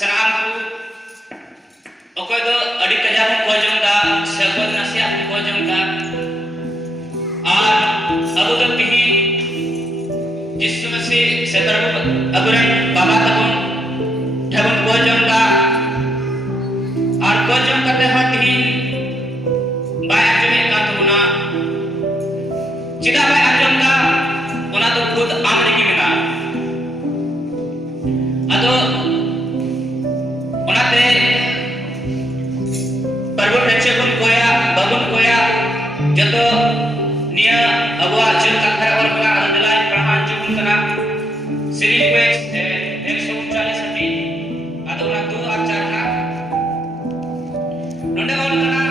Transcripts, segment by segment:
seramu okoy do adi kajam ko jongda sebo nasihat ko jongda ar abu do tihi jisu masih sekarang aguran baba tabun tabun ko jongda ar ko jong kate hati bay ajme ka tuna cida bay ajongda ona do khud amri ki mena ado onate parwon recce bun koya babun koya joto nia abwa jil kakara or kala ado delai prahan jibun kana siri request 139 hati ado ona du acar na nonde ol kana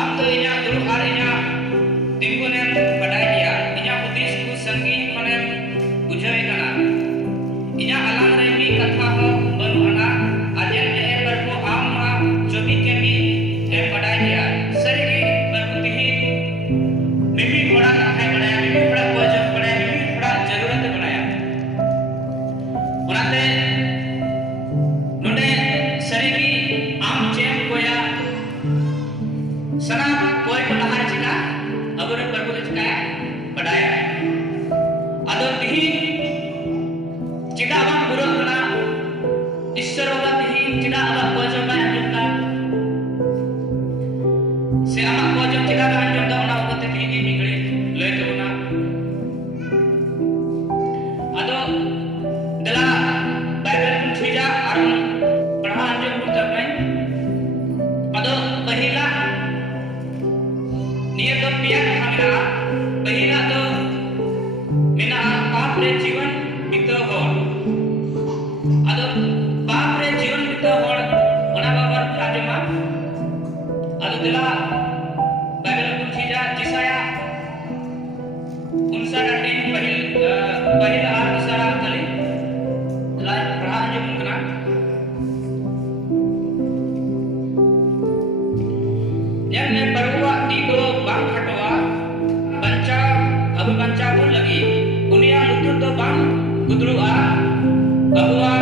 am to inya dulu har inya tingunen badai dia inya budis ku sangi konen bujai kana inya alam remi katha ho banu ana ajen ne berko amma jobi kemi badai dia sari berputih mimi bada katha badai mimi bada wajib badai mimi bada jarurat badai onate nonde sari am chem koya sana koi ko lahar chika abure berko chika badai ado tihi cida abang buruk kena Isar obat tihi cida abang kojong ba anjum ka se amak kojong cida ba anjum ka ona obat tihi ni migri loi tuna ado dela bible pun thija arun padha anjum pun karnai ado bahila niya to pian hamina bahila to mina apre जीवन बितो होड़ अदो बाप रे जीवन बितो होड़ ओना बाबर राजमा अदो दिला बाइबल को थीजा जिसाया उनसा डंडी पहिल आर सारा कली ला पढ़ा जो मुकना जब ने बरुआ दीदो बांग हटवा बंचा अब बंचा को लगी उनिया लुतुर तो बांग Kudru'a bahwa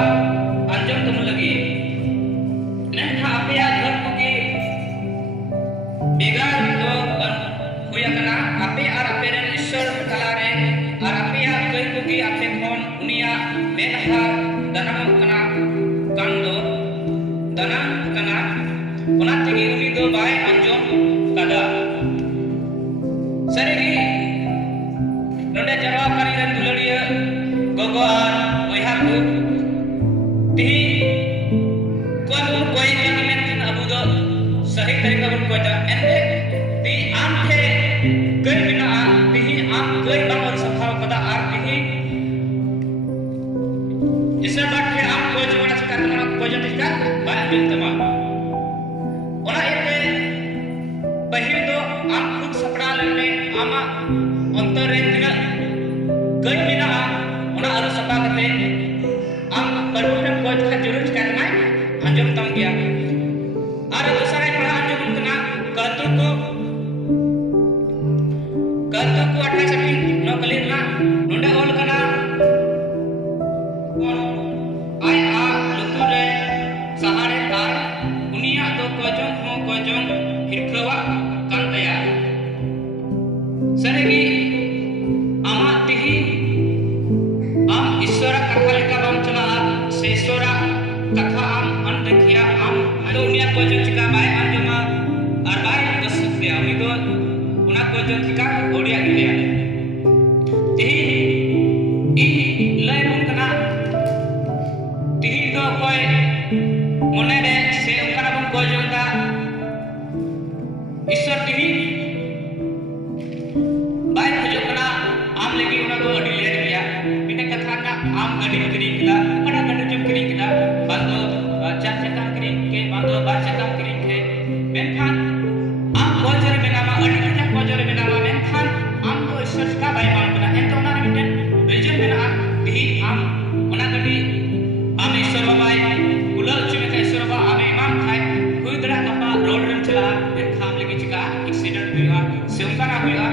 anjam temu lagi nah apa ya घर पुगी बेगा तो हुया कना आपे आर आपे रे ईश्वर कलारे आर आपे या कई पुगी आपे खन उनिया मेनहा दानम कना कांदो दाना कना ओना तिगी उनी दो बाय अंजम kada sarigi नोंडे जवाब करी रे दुलड़िया gogo ar oihar ku tihi kon koi ni men kan abu do sahi tarika bun koi ta ende ti am the kai bina tihi am kai bang or sabhav kada ar tihi jisa bat ke am koi jona chakar mana koi jona chakar ba bin tama ona ete bahir do am khud sapra lenne ama antar re tina kai bina ona harus apa kate am berbuat buat jurus karena anjum tang dia ada dosa yang pernah anjum kena katuku atas sapi no kelirna nunda ol kena ai a luture sahare tar unia to kojong hirkawa kantaya saregi ama tihi am ईश्वरा कथा लेका बम चला से ईश्वरा कथा am अनदेखिया am दुनिया को जो चिका बाय अंजमा और बाय बस पे ami do una को जो चिका ओडिया गिलिया तेही इ लय बन कना तेही do कोई मने रे से उनका बन को जो दा ईश्वर तेही बाय खोजो कना am lagi una do अडी ले गया kata am gadi kering kita pada gadi jam kering kita bantu cat cakam kering ke bantu bar cakam kering ke menkan am kojar benama adi kita kojar benama menkan am to ईश्वर का bye मान बना ento na miten region bena di am ona gadi am ईश्वर बाय ulal cime ka ईश्वर ba ame imam khai koi dara kapa road rem chala menkan lagi jika accident huआ se unka na huआ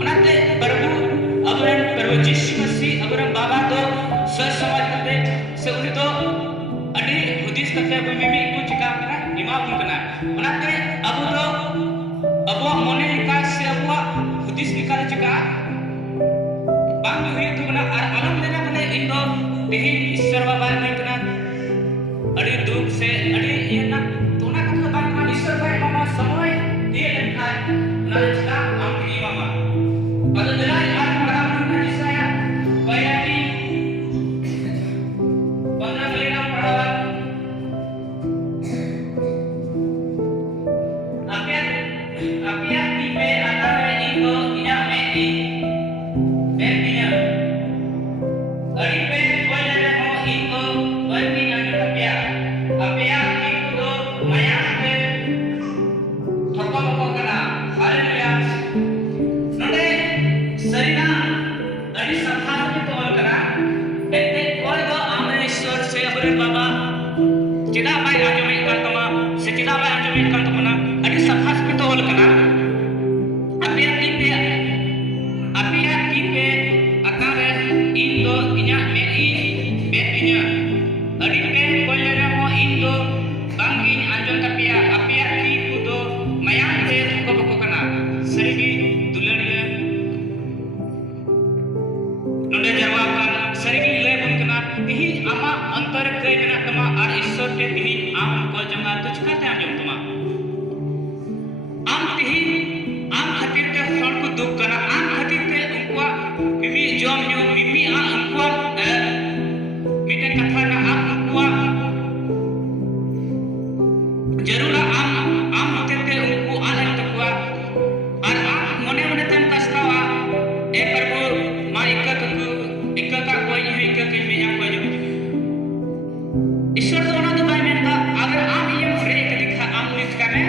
onate barbu aburan barbu jisu masi aburan baba to समाज करते से उन्हें तो abuak mone lika se abuak hudis lika juga bang huye tu mana alam lena mana indo dehi Ishwar baba ne kana adi duk se adi ye na tuna kata bang kan Ishwar baba mama samoy dia dan kan na juga am ni mama pada jelai ar marham na saya bayani bangna melina perawan apia tipe antara itu tidak meti bentinya aripe boleh mau itu bentinya apia itu tu maya ke thokko kana haleluya node sarina dari sathar itu kana ete koi do amre Ishwar se abure baba cida bai anjumi kan tama se cida bai anjumi kan tama adi sathar itu kana apia tipe akare indo inya mei betinya adipe kolera mo indo bangin anjon tapia apia tipu do mayam te thoko kana sarigi dulaniya nonde jawaban sarigi lebun kana tihi ama antar kai mena tama ar Ishwar te tihi am ko janga to chikate anjom tama am tihi am khatir te hor ko duk kana am khatir te unkwa mimi jom nyu mimi a unkwa miten katha na am unkwa jarura am khatir te unku alan takwa ar am mone mone tan kastawa e parbo ma ikka ka koi ikka ke me am koi Ishwar to na dubai menta agar am ye fre ke dikha am likha me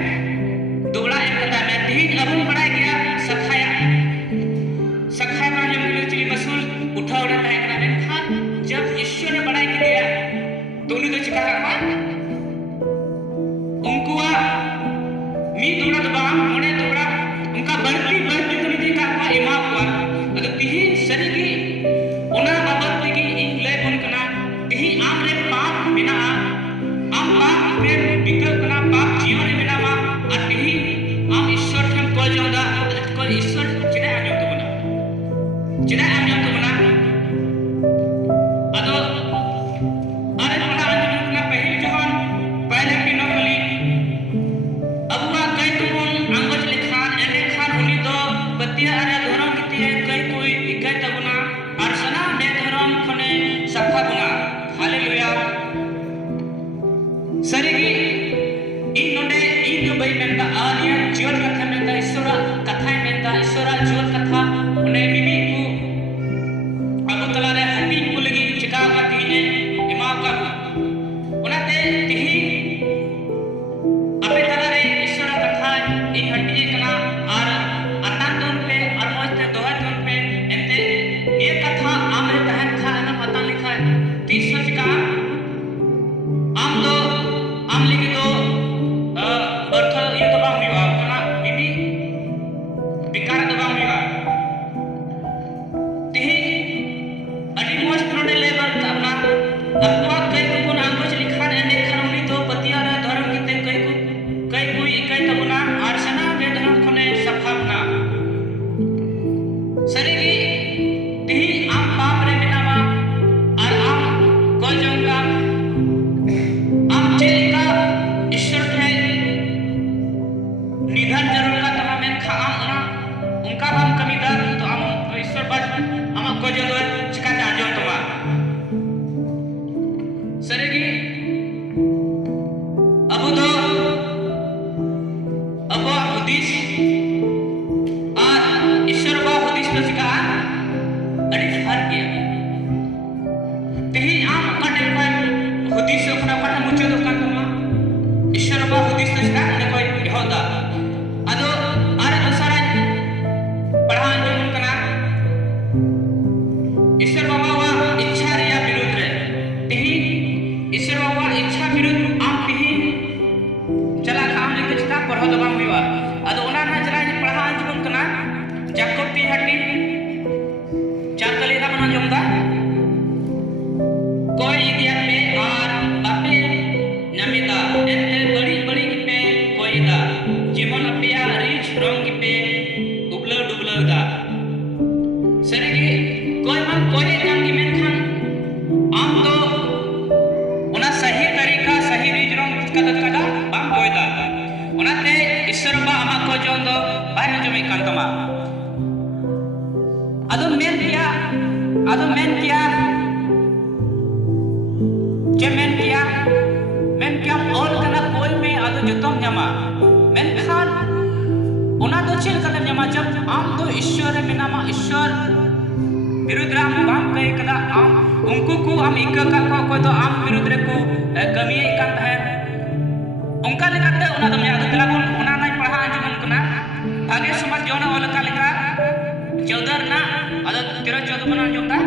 दुबला एक कथा में तीन अबुल बड़ा गया सखाया में जब चली मसूल उठा उड़ा है में था जब ईश्वर ने बड़ा किया तो उन्हें तो चिका रखा उनको मी दुबला दुबा मोने दुबला उनका बढ़ती तो नहीं देखा हुआ इमाम हुआ अगर तीन शरीर की उन्हें बाबत की ले बुन करना तीन आम रे पाप बिना आम पाप रे बिकल करना पाप जीवन बिना मा अति am Ishwar kan ko joda ko Ishwar cina anjom tu mana ado are mana anjom na pahil johon pehle pino kali abwa kai tumun angoj likhan ene khan uni do batia are dhoram kitiye kai koi ikai tabuna ar sana ne dhoram khone sakha buna haleluya sarigi in node in bai menta ania jiwan katha menta Ishwara katha menta Ishwara jiwan katha une mimi ku abu talare hati ku lagi chika ka tine imam ka unate tihi ape talare Ishwara katha in hati kana ar atan don pe ar moste doha don pe ente ye katha amre tahan kha na pata likha Ishwar chika am lagi do bertha ye to bang huwa kana ini bikar to bang huwa tihi adi mos prone lebar karna apwa kai to pun angoj likhan ene kharuni to patiara dharam kite kai koi ikai tabuna arsana be dharam khone saphapna sarigi tihi am pap re minama ar am ko janga am chelika Ishwar है निधन जरूर का तमा में खाम ना उनका हम कमीदार तो हम Ishwar बस हम को जो चिका जाजो तमा सरेगी अब हदीस और Ishwar को हदीस तो चिका अड़ी फर किया तेही आम कटे पर हदीस अपना पता मुझे तो kan तमा Ishwar ba hudis to sika ne koi dihoda ado are dosara padhan jo kana zone दो बाय अंजमे कान तमा अदो मेन किया ऑल कना कोई में अदो जुतम न्यामा मेन खान उना दो चिल कदम न्यामा जब आम दो ईश्वर मिनामा ईश्वर विरुद्ध राम बाम कहे कदा आम उनको को आम इक्का का को तो आम विरुद्ध रे को कमी इकान है उनका लेकाते उना दम या दला बुन उना नाय पढ़ा अंजमन कना आगे समाज जोना ऑल का लेका चौदर ना अदो 13-14 बन अंजम दा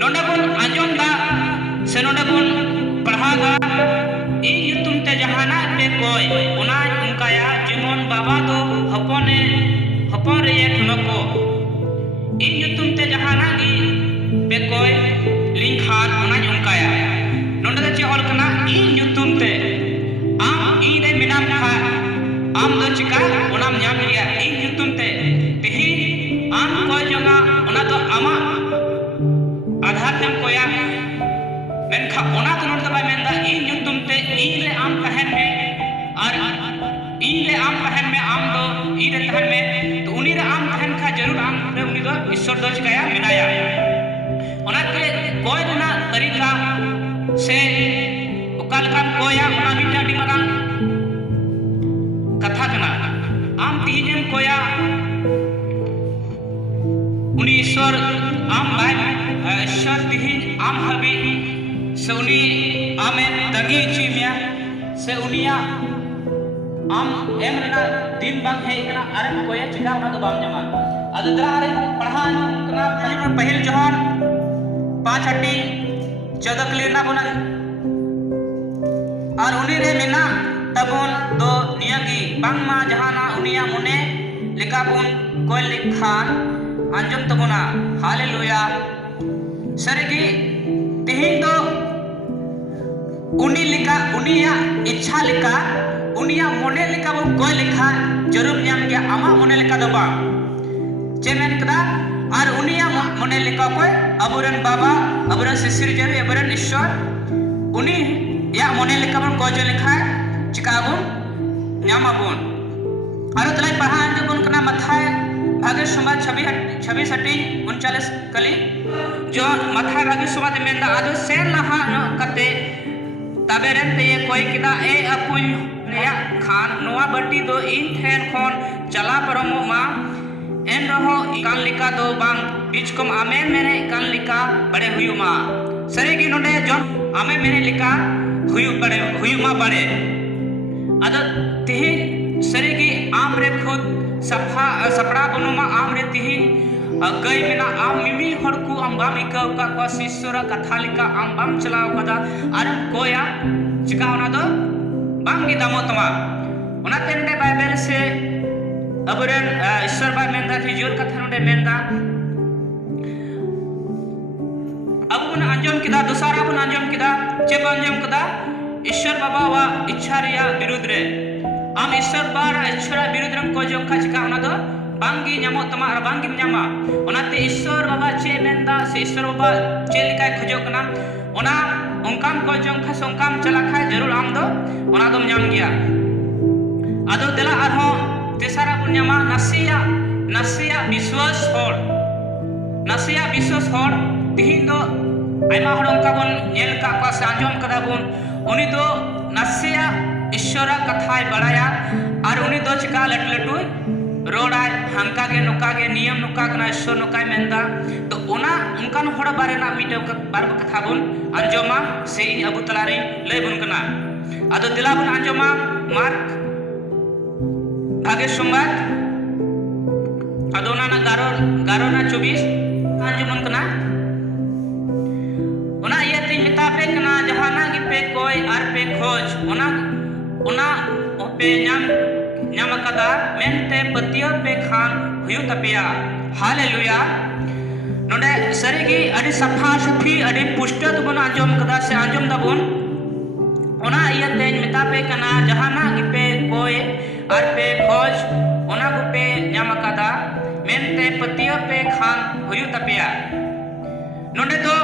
नोंडा बुन अंजम दा से नोंडा बुन पढ़ा दा ई युतुम ते जहाना पे कोई उना उनका या जीवन बाबा दो हपन रे ठनको ई युतुम ते जहाना गी पे कोई लिंखान उना उनका या नोंडा चे ऑल कना ई युतुम ते आम ई रे मिनाम खा आम दो चिका उनाम ᱧᱟᱢ ᱜᱮᱭᱟ ᱤᱧ ᱧᱩᱛᱩᱢ ᱛᱮ ᱛᱮᱦᱮᱧ ᱟᱢ ᱠᱚᱭ ᱡᱚᱝᱟ ᱚᱱᱟ ᱫᱚ ᱟᱢᱟᱜ ᱟᱫᱷᱟᱨ ᱛᱮᱢ ᱠᱚᱭᱟ ᱢᱮᱱᱠᱷᱟᱱ ᱚᱱᱟ ᱫᱚ ᱱᱚᱰᱮ ᱫᱚ ᱵᱟᱭ ᱢᱮᱱᱫᱟ ᱤᱧ ᱧᱩᱛᱩᱢ ᱛᱮ ᱤᱧ ᱨᱮ ᱟᱢ ᱛᱟᱦᱮᱱ ᱢᱮ ᱟᱨ ᱤᱧ ᱨᱮ ᱟᱢ ᱛᱟᱦᱮᱱ ᱢᱮ ᱟᱢ ᱫᱚ ᱤᱧ ᱨᱮ ᱛᱟᱦᱮᱱ ᱢᱮ ᱛᱚ ᱩᱱᱤ ᱨᱮ ᱟᱢ ᱛᱟᱦᱮᱱ ᱠᱷᱟᱱ ᱡᱟᱹᱨᱩᱲ ᱟᱢ ᱨᱮ ᱩᱱᱤ ᱫᱚ ᱤᱥᱥᱚᱨ ᱫᱚ ᱪᱤᱠᱟᱹᱭᱟ ᱢᱮᱱᱟᱭᱟ ᱚᱱᱟᱛᱮ ᱠᱚᱭ ᱨᱮᱱᱟᱜ ᱛᱟᱹᱨᱤᱠᱟ ᱥᱮ ᱚᱠᱟ ᱞᱮᱠᱟᱢ ᱠᱚᱭᱟ ᱚᱱᱟ ᱢᱤᱫᱴᱟᱝ ᱟᱹᱰᱤ ᱢᱟᱨᱟᱝ कथा कना आम तिहिनेम कोया उनी ईश्वर आम बाय ईश्वर तिहि आम हबी से उनी आमे तंगी चिमिया से उनिया आम एमरना दिन बांग है इतना अरे कोया चिका उना तो बाम जमा अदरा अरे पढ़ान कना पहल जोहर 5 हट्टी 14 क्लियरना बना और उनी रे मेना तबुन दो नियगी बांगमा जहाना उनिया मुने लिकाबुन कोई लिखान अंजम तबुना हालेलुया सरगी तिहिन दो उनी लिका उनिया इच्छा लिका उनिया मुने लिकाबुन कोई लिखा जरूर न्याम गया आमा मुने लिका दो बांग चेमेन कदा और उनिया मुने लिका कोई अबुरन बाबा अबुरन शिशिर जरी अबुरन ईश्वर उनी या मुने लिकाबुन कोई जो लिखा है चिकाबुन न्यामाबुन आरो तलाई पढ़ा अंजबुन कना मथाय भागे सुमाद 26-39 कली जो मथाय भागे सुमाद मेंदा आदो से लहा न कते तबेरन ते कोई किदा ए अपुन या खान नोआ बट्टी दो इन ठेन खोन चला परमो मा एन रहो कान लिका दो बांग बिचकम आमे मेरे कान लिका बड़े हुयुमा सरेगी नोडे जो आमे मेरे लिका हुयुमा बड़े अदो तिहि सरेगी आम रे खुद सपड़ा बनुमा आम रे तिहि गई मेना आम मिमी हड़कू आम बाम इकाव का को शिष्यर कथा लिका आम बाम चलाव कदा आर कोया चिका होना दो बाम गी दामो तमा ओना तेंडे बाइबल से अबरन ईश्वर बाय मेंदा हिजुर कथा नोडे मेंदा अब बन अंजम किदा दुसारा बन अंजम किदा चे अंजम कदा ईश्वर बाबा वा इच्छा रिया विरुद्ध रे आम ईश्वर बार इच्छा विरुद्ध रम को जो चिका होना दो बांगी ᱧᱟᱢᱚᱜ तमा और बांगी ᱧᱟᱢᱟ ओनाते ईश्वर बाबा चे मेंदा से ईश्वर बाबा चे लिकाय खजो कना ओना ओंकाम को जों खास ओंकाम चला खा जरूर आम दो ओना दम ᱧᱟᱢ गया आदो देला आरो तेसारा बुन ᱧᱟᱢᱟ नसिया विश्वास होड़ तिहिन दो आयमा हड़ ओंका बन नेल का को से आंजम कदा बुन उनी दो नसिया ईश्वर कथाय बड़ाया और उनी दो चिका लटलटुय रोडाय हांका के नुका के नियम नुका कना ईश्वर नुकाय मेंदा तो ओना उनकान हड़ बारे ना मिटे बार कथा बुन अंजमा से अबु तलारे लय बुन कना आदो दिला बुन अंजमा मार्क भागे संवाद आदो ना 11-24 अंजमन कना ओना ये ती मिता पे कना जहाना की पे कोई आर पे खोज ओना पे ᱧᱟᱢ ᱠᱟᱫᱟ ᱢᱮᱱᱛᱮ ᱯᱟᱹᱛᱭᱟᱹᱣ ᱯᱮ ᱠᱷᱟᱱ ᱦᱩᱭᱩᱜ ᱛᱟᱯᱮᱭᱟ हालेलुया नोडे सरीगी अड़ी सफा सफी अड़ी पुष्ट बन आंजम कदा से आंजम दबन ओना इयते मिता पे कना जहाना गिपे कोई आर पे खोज ओना गुपे ᱧᱟᱢ कदा मेनते पतिया पे खान हुयु तपेया नोडे तो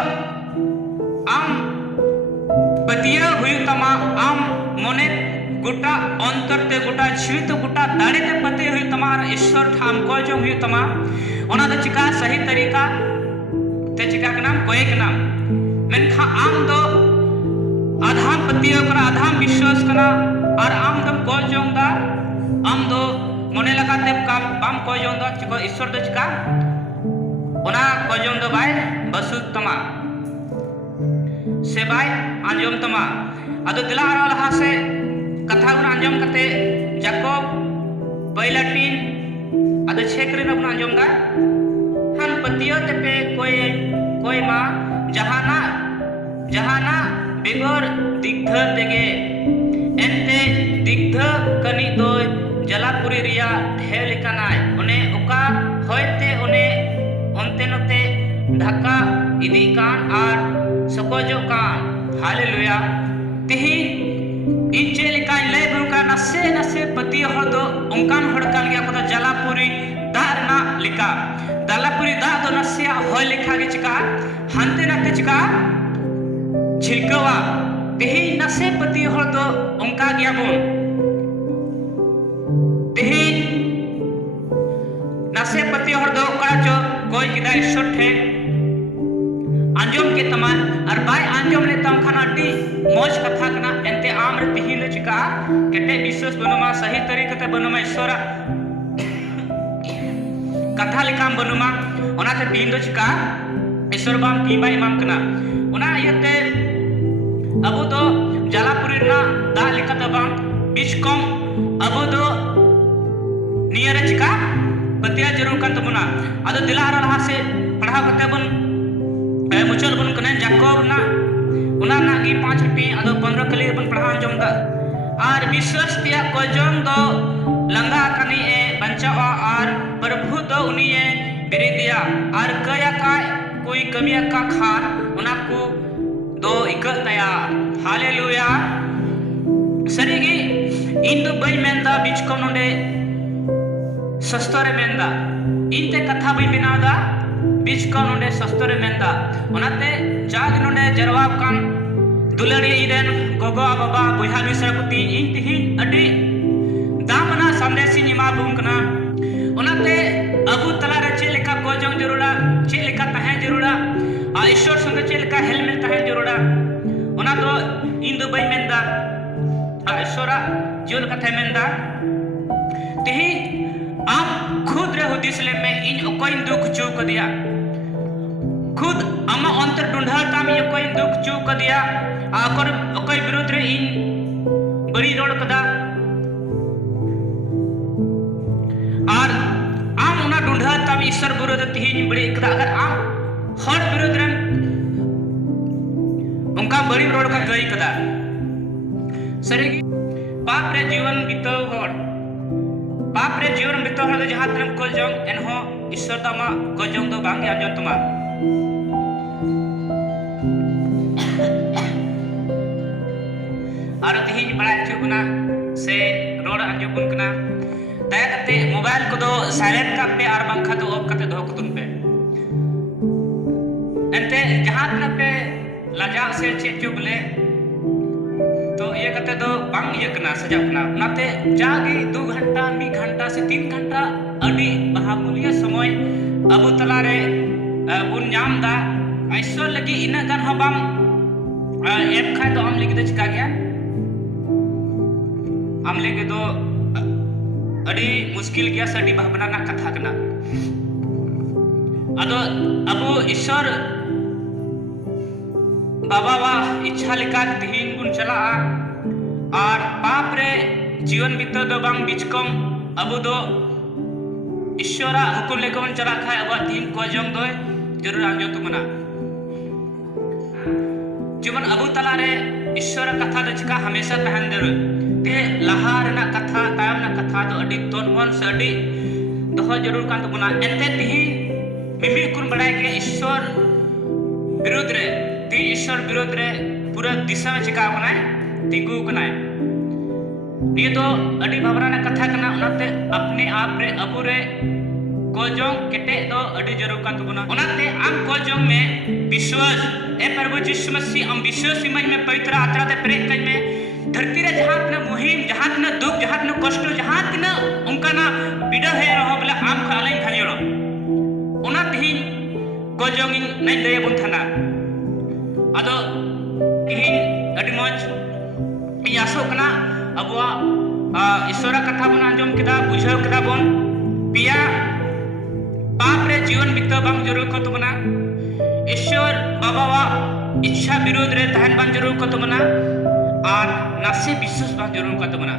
आम पतिया हुयु तमा आम मोने गोटा अंतर ते गोटा जीवित गोटा दाड़े ते पते हुई तमार ईश्वर ठाम को जो हुई तमा ओना दो चिका सही तरीका ते चिका के नाम कोई के नाम मेनखा आम दो आधाम पतियो करा आधाम विश्वास करा और आम दम को जोंगा आम दो मोने लगा ते काम बाम को जोंगा चिको ईश्वर दो चिका ओना को जों दो बाय बसु तमा से बाय आंजोम तमा अदो दिला लहा से कथा गुण आंजोम कते जाकोब बैलाटीन अदो छेकरे न आंजोम दा हम पतियो ते पे कोई मा जहाना बेगर दिग्ध तेगे एनते दिग्ध कनी दो जलापुरी रिया ढेर लिकानाय ओने ओका होयते ओने ओनते नते ढाका इदी कान और सकोजो कान हालेलुया तिही इंचे लिकाय ले बुका नसे नसे पति हर दो उनकान हर कान गया को जलापुरी दारना लिका दलापुरी दा दो नसिया होय लिखा के चिका हंते नते चिका छिलकवा तिही नसे पति हर दो उनका गया बोन तिही नसे पति हर दो कड़ा जो कोई किदा ईश्वर ठे आंजोम के तमान और बाय आंजोम ले तम खाना डी मौज कथा कना एंते आमर तिही ले चिका केटे विश्वास बनुमा सही तरीके ते बनुमा ईश्वरा कथा लिकाम बनुमा ओनाते बिन दो चिका ईश्वर बाम की बाय माम कना ओना यते अबो दो जलापुरी ना दा लिका दबाम बीच कम अबो दो नियर चिका पतिया जरूर kan तमुना अदो दिलार रहा से पढ़ा कते बन मुचल बन कने जाकोब ना उना ना की 5 हटी अदो 15 कली बन पढ़ा जम दा और विश्वास तिया को जम दो लंगा कनी ए बंचावा और प्रभु दो उनिए बिरी दिया और कया का कोई कमिया का खान उना को दो इकल तया हालेलुया सरीगी इन दो बई मेंदा बीच को नोंडे सस्तरे मेंदा इनते कथा बई बिनादा बीच को नोंडे सस्तरे मेंदा ओनाते जाग नोंडे जरवाब कान दुलड़ी इदेन गोगो बाबा बुहा मिसरपति इन तिही अडी दामना संदेशी निमा बुंकना ओनाते अबु तला रे चेलेका को जंग जरूरा चेलेका तहे जरूरा आ ईश्वर संग चेलेका हेलमेट तहे जरूरा ओना दो इन दो बई मेंदा आ ईश्वरा जीवन कथा मेंदा तिही आम खुद रे हुदिसले में इन कोई दुख चू कर दिया खुद अमा अंतर ढूंढा ताम ये कोई दुख चू कर दिया आकर कोई विरोध रे इन बड़ी रोड कदा और आम उना ढूंढा ताम ईश्वर विरोध तिही बड़ी कदा अगर आम हर विरोध रे उनका बड़ी रोड का गई कदा सरी पाप रे जीवन बितो होड़ पाप रे जीवन बितो हर जहां तरम को जंग एनहो ईश्वर तमा को जंग दो बांगे आजो तमा और तिही बड़ा चुकना से रोड आजो बुन कना तय कते मोबाइल को दो साइलेंट का पे और बंखा तो ऑफ करते दो कुतुन पे एंते जहां तरम पे लजा से चेचो बोले तो ये कहते तो बांग ये कना सजा कना नाते जागे 2 घंटा 1 घंटा से 3 घंटा अडी बहामुलिया समय अबु तला रे बुन नाम दा ऐसो लगी इना गन हबाम एप खाय तो हम लेके तो चिका गया हम लेके तो अडी मुश्किल गया सडी भावना ना कथा कना अदो अबु ईश्वर बाबा वा इच्छा लिखा तिहिन गुण चला और पाप रे जीवन बितो दो बांग बिचकम अबु दो ईश्वरा हुकुम लेकम चला खाय अब तिहिन को जंग दो जरूर आजो तुमना जीवन अबु तला रे ईश्वर कथा दो चिका हमेशा तहन दर ते लहार ना कथा तायम ना कथा दो अडी तोन मन से अडी दोहो जरूर कान तुमना एते तिहिन मिमी कुन बड़ाय के ईश्वर विरुद्ध रे ती ईश्वर विरोध रे पूरा दिशा में चिका बनाए तिगु कनाय ये तो अडी भावना ना कथा कना उनाते अपने आप रे अबु रे कोजोंग केटे दो अडी जरूर कान तुबना उनाते आम कोजोंग में विश्वास ए प्रभु यीशु मसीह हम विश्वास मन में पवित्र आत्मा ते प्रेम कन में धरती रे जहाँ तना मुहिम जहाँ तना दुख जहाँ तना कष्ट जहाँ तना उनका बिड़ा है रहो बोले आम का अलग खालियो उना तिहिन को जोंगिन नहीं दे बुन थाना अदो तिहिन अडी मौज इ आसो कना अबुआ ईश्वरा कथा बन आंजम केदा बुझाव केदा बन पिया पाप रे जीवन बिता बांग जरूर को तुमना ईश्वर बाबा इच्छा विरोध रे तहन बांग जरूर को तुमना और नासे विश्वास बांग जरूर को तुमना